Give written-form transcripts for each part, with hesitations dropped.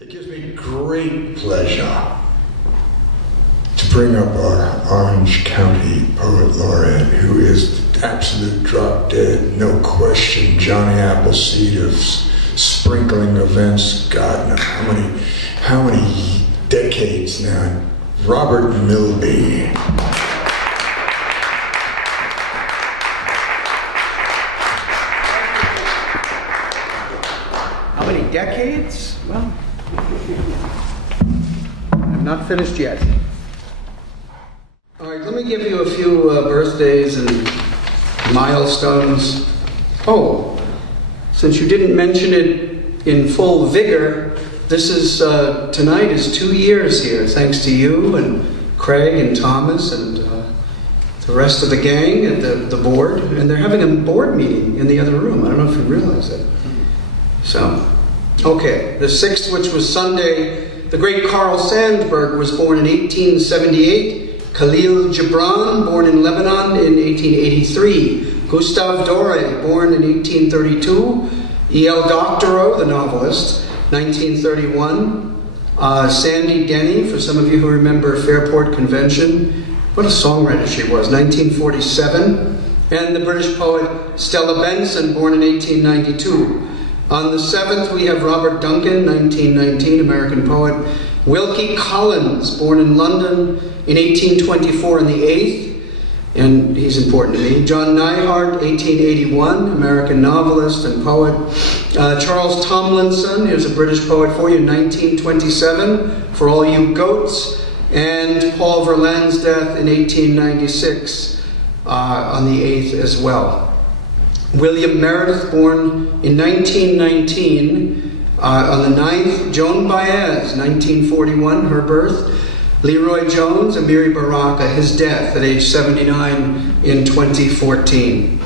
It gives me great pleasure to bring up our Orange County Poet Laureate, who is the absolute drop dead, no question, Johnny Appleseed of sprinkling events, God knows how many decades now, Robert Milby. How many decades? Well, I'm not finished yet. All right, let me give you a few birthdays and milestones. Oh, since you didn't mention it in full vigor, this is, tonight is 2 years here, thanks to you and Craig and Thomas and the rest of the gang at the board. And they're having a board meeting in the other room. I don't know if you realize that. So, okay, the 6th, which was Sunday, the great Carl Sandburg was born in 1878. Khalil Gibran, born in Lebanon in 1883. Gustave Doré, born in 1832. E.L. Doctorow, the novelist, 1931. Sandy Denny, for some of you who remember Fairport Convention. What a songwriter she was, 1947. And the British poet Stella Benson, born in 1892. On the 7th, we have Robert Duncan, 1919, American poet. Wilkie Collins, born in London in 1824 on the 8th, and he's important to me. John Neihardt, 1881, American novelist and poet. Charles Tomlinson, here's a British poet for you, 1927, For All You Goats. And Paul Verlaine's death in 1896 on the 8th as well. William Meredith, born in 1919, on the 9th. Joan Baez, 1941, her birth. Leroy Jones, Amiri Baraka, his death at age 79 in 2014.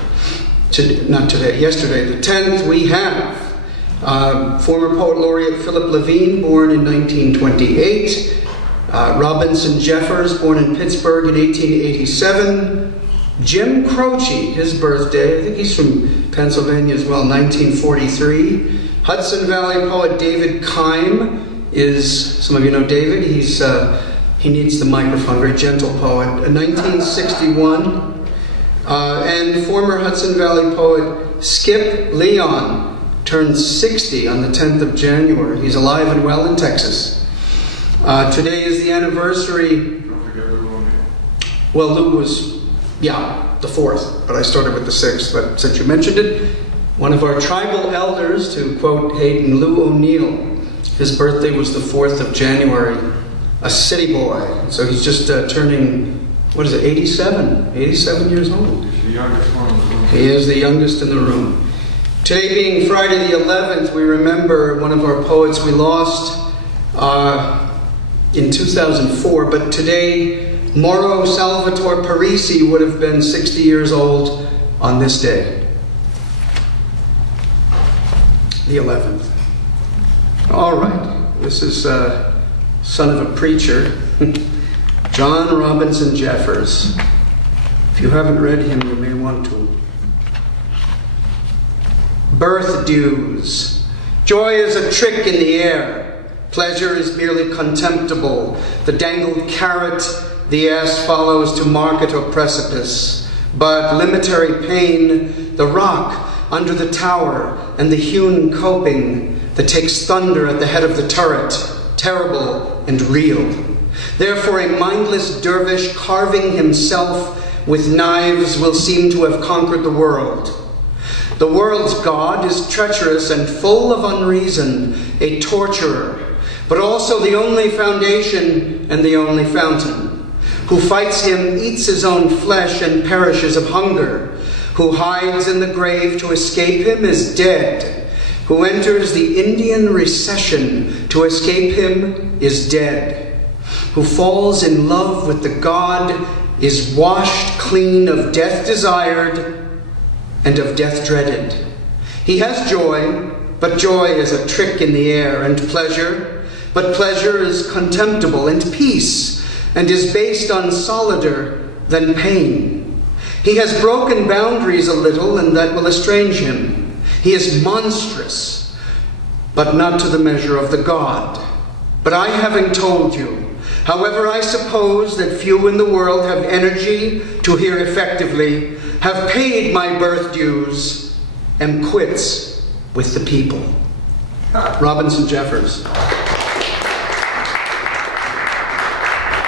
Yesterday, the 10th, we have former poet laureate Philip Levine, born in 1928. Robinson Jeffers, born in Pittsburgh in 1887. Jim Croce, his birthday, I think he's from Pennsylvania as well, 1943. Hudson Valley poet David Keim is, some of you know David, he needs the microphone, very gentle poet, 1961. And former Hudson Valley poet Skip Leon turned 60 on the 10th of January. He's alive and well in Texas. Today is the anniversary. Don't forget Lou O'Neill. Well, Lou was, yeah, the 4th, but I started with the 6th. But since you mentioned it, one of our tribal elders, to quote Hayden, Lou O'Neill, his birthday was the 4th of January, a city boy. So he's just turning, what is it, 87? 87 years old. He's the youngest one in the room. He is the youngest in the room. Today being Friday the 11th, we remember one of our poets we lost in 2004, but today Mauro Salvatore Parisi would have been 60 years old on this day, the 11th. All right, this is son of a preacher, John Robinson Jeffers. If you haven't read him, you may want to. Birth dues. Joy is a trick in the air. Pleasure is merely contemptible. The dangled carrot the ass follows to market or precipice. But limitary pain, the rock under the tower, and the hewn coping that takes thunder at the head of the turret, terrible and real. Therefore a mindless dervish carving himself with knives will seem to have conquered the world. The world's God is treacherous and full of unreason, a torturer, but also the only foundation and the only fountain. Who fights him eats his own flesh and perishes of hunger. Who hides in the grave to escape him is dead. Who enters the Indian recession to escape him is dead. Who falls in love with the God is washed clean of death desired and of death dreaded. He has joy, but joy is a trick in the air, and pleasure, but pleasure is contemptible, and peace, and is based on solider than pain. He has broken boundaries a little, and that will estrange him. He is monstrous, but not to the measure of the god. But I, having told you, however I suppose that few in the world have energy to hear effectively, have paid my birth dues, am quits with the people. Robinson Jeffers.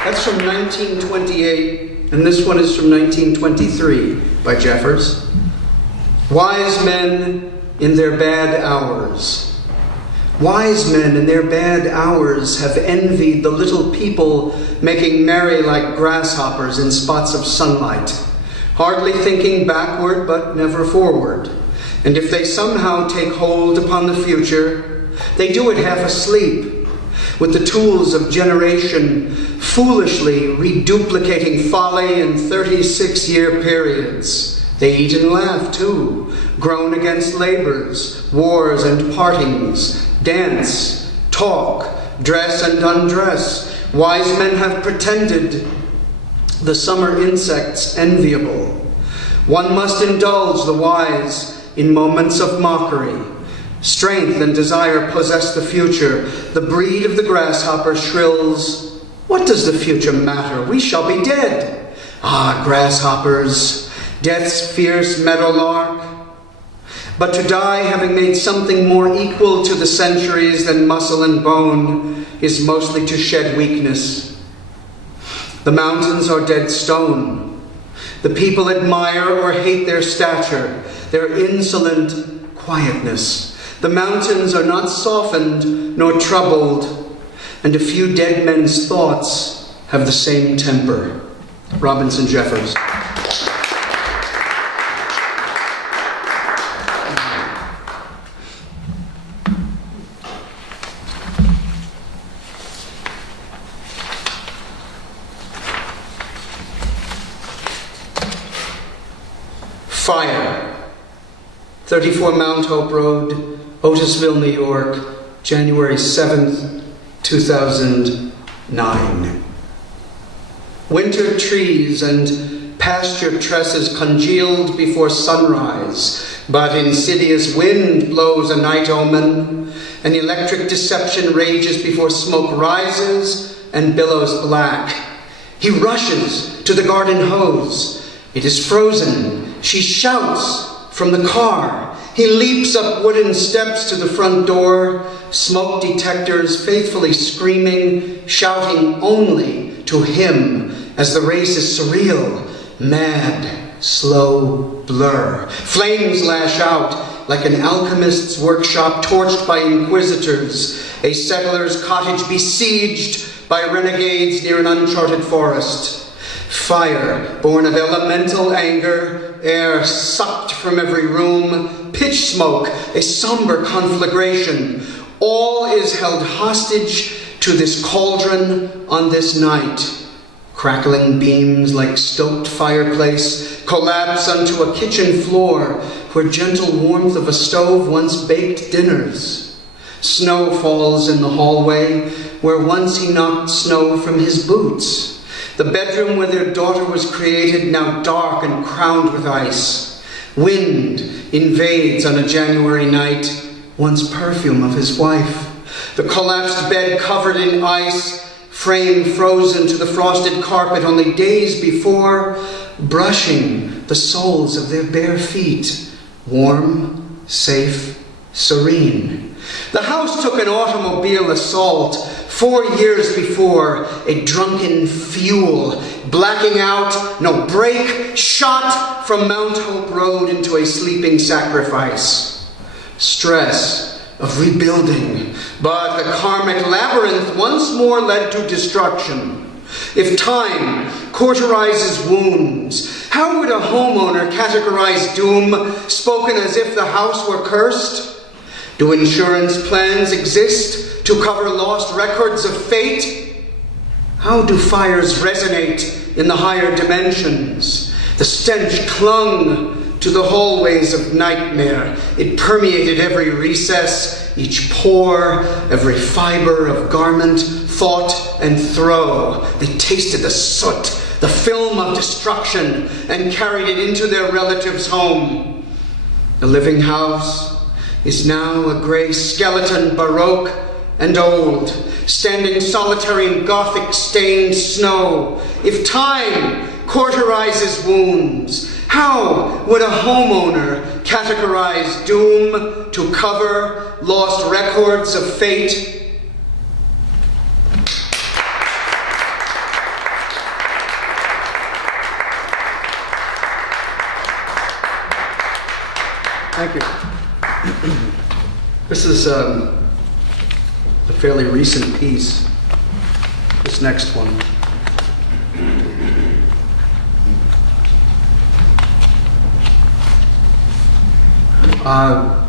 That's from 1928, and this one is from 1923 by Jeffers. Wise men in their bad hours. Wise men in their bad hours have envied the little people making merry like grasshoppers in spots of sunlight, hardly thinking backward but never forward. And if they somehow take hold upon the future, they do it half asleep, with the tools of generation foolishly reduplicating folly in 36-year periods. They eat and laugh too, groan against labors, wars and partings, dance, talk, dress and undress. Wise men have pretended the summer insects enviable. One must indulge the wise in moments of mockery. Strength and desire possess the future. The breed of the grasshopper shrills, "What does the future matter? We shall be dead." Ah, grasshoppers, death's fierce meadowlark. But to die having made something more equal to the centuries than muscle and bone is mostly to shed weakness. The mountains are dead stone. The people admire or hate their stature, their insolent quietness. The mountains are not softened nor troubled, and a few dead men's thoughts have the same temper. Robinson Jeffers. Fire. 34 Mount Hope Road, Otisville, New York, January 7th, 2009. Winter trees and pasture tresses congealed before sunrise, but insidious wind blows a night omen. An electric deception rages before smoke rises and billows black. He rushes to the garden hose. It is frozen. She shouts from the car. He leaps up wooden steps to the front door, smoke detectors faithfully screaming, shouting only to him as the race is surreal, mad, slow blur. Flames lash out like an alchemist's workshop torched by inquisitors, a settler's cottage besieged by renegades near an uncharted forest. Fire, born of elemental anger, air sucked from every room, pitch smoke, a somber conflagration. All is held hostage to this cauldron on this night. Crackling beams like stoked fireplace collapse onto a kitchen floor where gentle warmth of a stove once baked dinners. Snow falls in the hallway where once he knocked snow from his boots. The bedroom where their daughter was created, now dark and crowned with ice. Wind invades on a January night, once perfume of his wife. The collapsed bed covered in ice, frame frozen to the frosted carpet only days before, brushing the soles of their bare feet, warm, safe, serene. The house took an automobile assault 4 years before, a drunken fuel, blacking out, no break, shot from Mount Hope Road into a sleeping sacrifice. Stress of rebuilding, but the karmic labyrinth once more led to destruction. If time cauterizes wounds, how would a homeowner categorize doom, spoken as if the house were cursed? Do insurance plans exist to cover lost records of fate? How do fires resonate in the higher dimensions? The stench clung to the hallways of nightmare. It permeated every recess, each pore, every fiber of garment, thought, and throw. They tasted the soot, the film of destruction, and carried it into their relative's home. The living house, is now a grey skeleton, baroque and old, standing solitary in Gothic-stained snow. If time cauterizes wounds, how would a homeowner categorize doom to cover lost records of fate? Thank you. This is a fairly recent piece, this next one.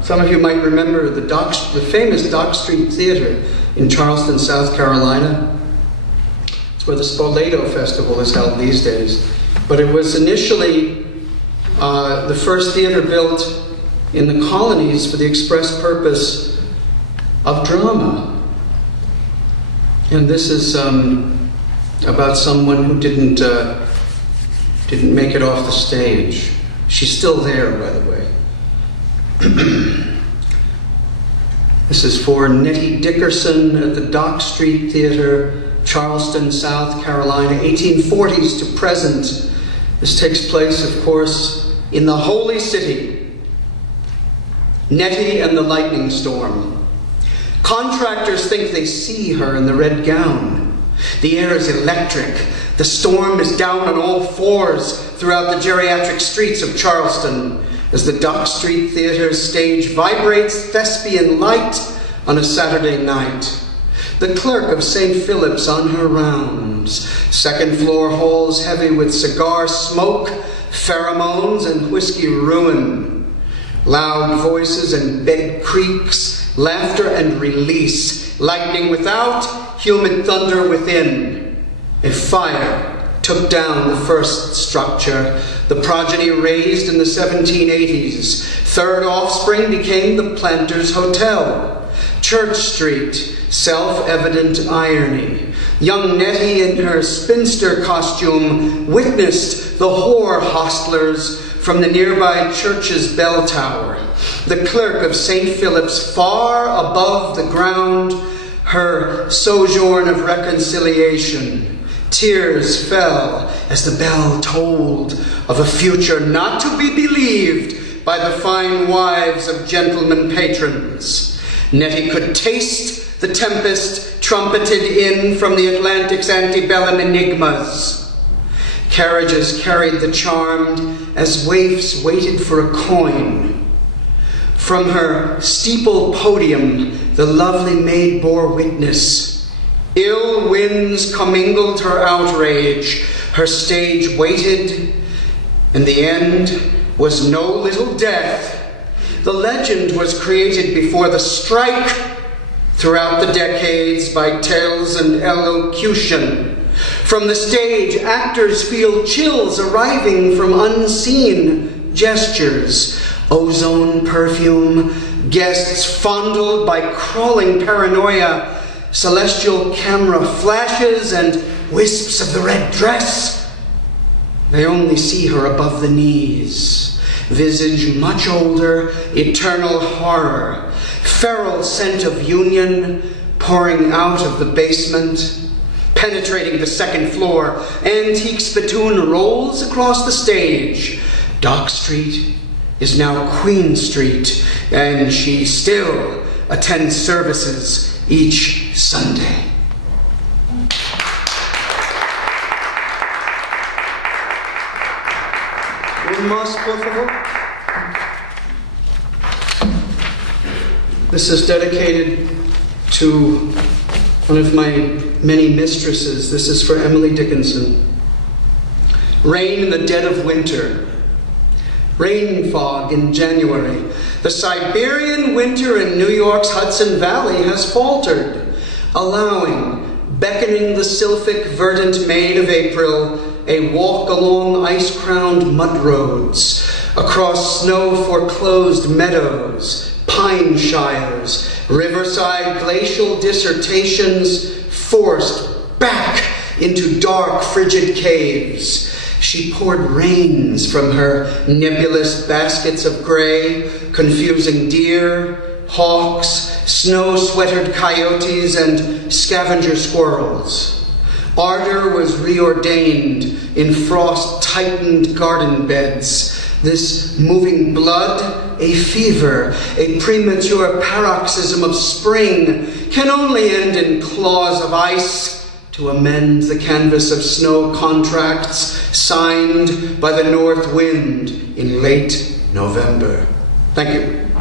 Some of you might remember the famous Dock Street Theater in Charleston, South Carolina. It's where the Spoleto Festival is held these days. But it was initially the first theater built in the colonies for the express purpose of drama. And this is about someone who didn't make it off the stage. She's still there, by the way. This is for Nettie Dickerson at the Dock Street Theater, Charleston, South Carolina, 1840s to present. This takes place, of course, in the Holy City. Nettie and the lightning storm. Contractors think they see her in the red gown. The air is electric. The storm is down on all fours throughout the geriatric streets of Charleston as the Dock Street Theater stage vibrates thespian light on a Saturday night. The clerk of St. Philip's on her rounds. Second floor halls heavy with cigar smoke, pheromones, and whiskey ruin. Loud voices and bed creaks, laughter and release, lightning without, humid thunder within. A fire took down the first structure, the progeny raised in the 1780s. Third offspring became the Planters Hotel. Church Street, self-evident irony. Young Nettie in her spinster costume witnessed the whore hostlers from the nearby church's bell tower. The clerk of St. Philip's far above the ground, her sojourn of reconciliation. Tears fell as the bell tolled of a future not to be believed by the fine wives of gentlemen patrons. Nettie could taste the tempest trumpeted in from the Atlantic's antebellum enigmas. Carriages carried the charmed as waifs waited for a coin. From her steeple podium, the lovely maid bore witness. Ill winds commingled her outrage. Her stage waited, and the end was no little death. The legend was created before the strike, throughout the decades by tales and elocution. From the stage, actors feel chills arriving from unseen gestures. Ozone perfume, guests fondled by crawling paranoia, celestial camera flashes and wisps of the red dress. They only see her above the knees. Visage much older, eternal horror. Feral scent of union pouring out of the basement. Penetrating the second floor, antique spittoon rolls across the stage. Dock Street is now Queen Street, and she still attends services each Sunday. Un más, por favor. This is dedicated to one of my many mistresses. This is for Emily Dickinson. Rain in the dead of winter. Rain fog in January. The Siberian winter in New York's Hudson Valley has faltered, beckoning the sylphic verdant maid of April a walk along ice-crowned mud roads, across snow-foreclosed meadows, pine shires, riverside glacial dissertations forced back into dark, frigid caves. She poured rains from her nebulous baskets of gray, confusing deer, hawks, snow-sweatered coyotes, and scavenger squirrels. Ardor was reordained in frost-tightened garden beds. This moving blood, a fever, a premature paroxysm of spring, can only end in claws of ice to amend the canvas of snow contracts signed by the north wind in late November. Thank you.